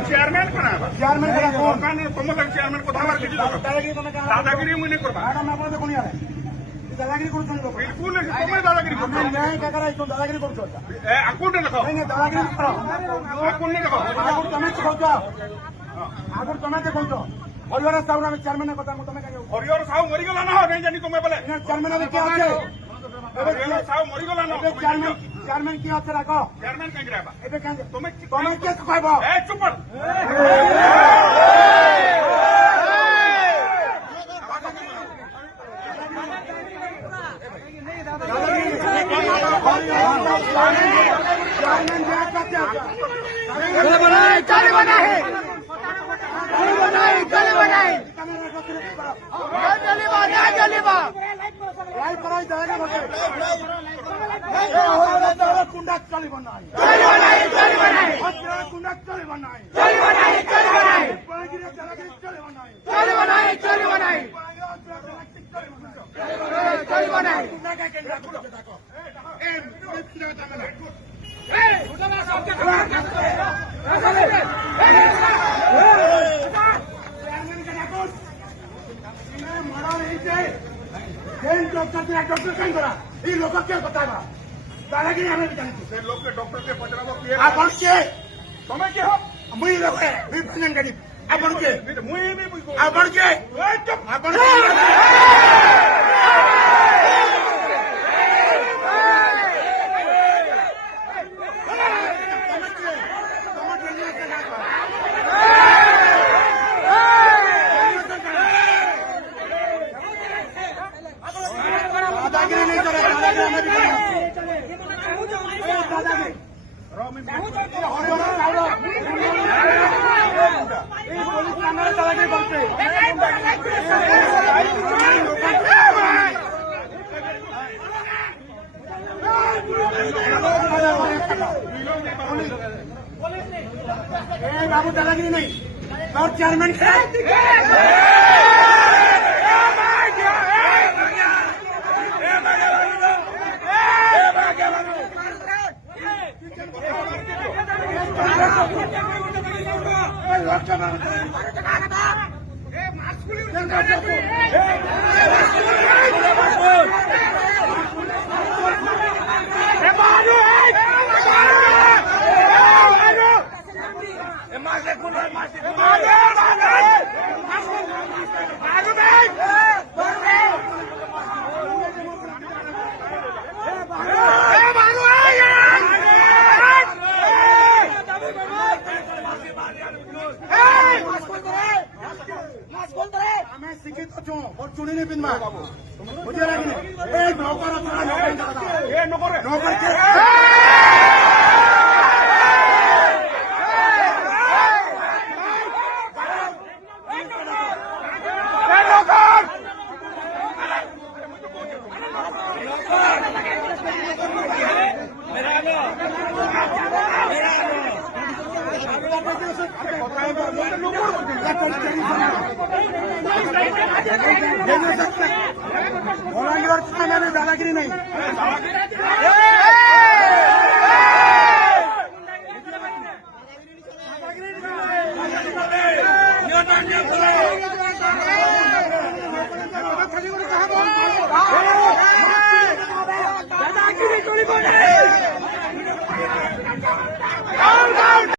चेयरमैन करा चेयरमैन करा कौन तुम चेयरमैन को दादागिरी मुझे करवा मैडम आप देखो दादागिरी करो बिल्कुल तुम दादागिरी करो न्याय क्या करा दादागिरी करो अकाउंट देखो नहीं दादागिरी करो अकाउंट देखो आगुर तुम देखो आगुर तुम देखो हरिहर साहू आम चेयरमैन कथा तुम हरिहर साहू मरीगला ना नहीं जानी तुम्हें बोले चेयरमैन अभी क्या अच्छे हरिहर साहू मरीगला ना चेयरमैन क्या अच्छे रख चेयरमैन कहीं रहबा तुम किए कहब ए चुप कुंडा चलिब ना कुंडा चलिब ना डॉक्टर कहीं करा ये लोग क्या बताएगा दादागिरी हमें भी जानती से लोग के डॉक्टर के पचराबो किए आपण के तुम्हें क्या हो मुई लोग है विभजन गरीब आपण के मुई भी आपण के चुप आपण दादागिरी नहीं करे दादागिरी हमें भी बाबू दादागिरी नहीं और चेयरमैन मैं शिक्षित छू और चुनी नहीं पिंदा मुझे लगी नौकर नौकर दादागिरी नहीं